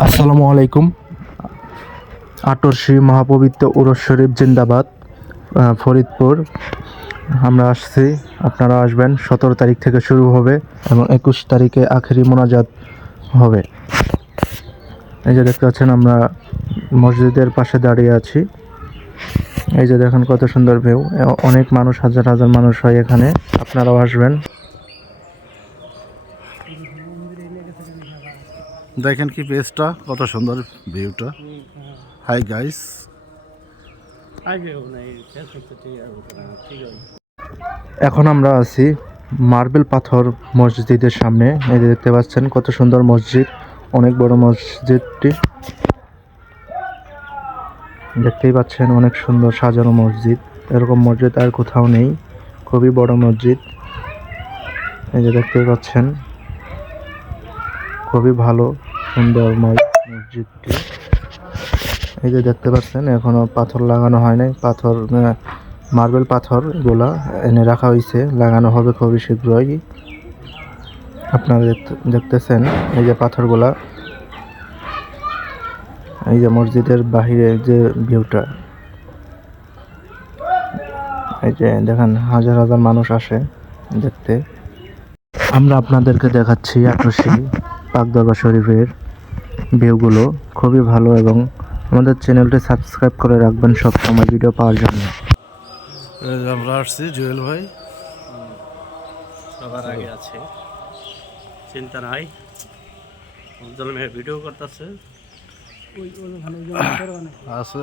আসসালামু আলাইকুম। আটর শ্রী মহাপবিত্র উরস শরীফ জিন্দাবাদ। ফরিদপুর আমরা আসছি, আপনারা আসবেন। 17 তারিখ থেকে শুরু হবে এবং 21 তারিখে আখেরি মোনাজাত হবে। এই যে দেখতে পাচ্ছেন, আমরা মসজিদের পাশে দাঁড়িয়ে আছি। এই যে দেখেন কত সুন্দর ভিউ, অনেক মানুষ, হাজার হাজার মানুষ হয় এখানে, আপনারাও আসবেন। দেখেন কি পেজটা, কত সুন্দর ভিউটা। হাই গাইস, এখন আমরা আছি মার্বেল পাথর মসজিদের সামনে। এই যে দেখতে পাচ্ছেন কত সুন্দর মসজিদ, অনেক বড় মসজিদটি। দেখতেই পাচ্ছেন অনেক সুন্দর সাজানো মসজিদ, এরকম মসজিদ আর কোথাও নেই, খুবই বড় মসজিদ। এই যে দেখতেই পাচ্ছেন, খুবই ভালো সুন্দরময় মসজিদটি। এই যে দেখতে পাচ্ছেন এখনো পাথর লাগানো হয় নাই, পাথর মার্বেল পাথর এগুলা এনে রাখা হয়েছে, লাগানো হবে খুবই শীঘ্রই। আপনারা দেখতেছেন এই যে পাথরগুলা, এই যে মসজিদের বাহিরে যে ভিউটা, এই যে দেখেন হাজার হাজার মানুষ আসে দেখতে। আমরা আপনাদেরকে দেখাচ্ছি আটরশি পাক দরবার শরীফের ভিউগুলো, খুবই ভালো। এবং আমাদের চ্যানেলটি সাবস্ক্রাইব করে রাখবেন সব সময় ভিডিও পাওয়ার জন্য। আমরা আসছি জুয়েল ভাই সবার আগে আছে, চিন্তা নাই। ভিডিও করতেছে আছে।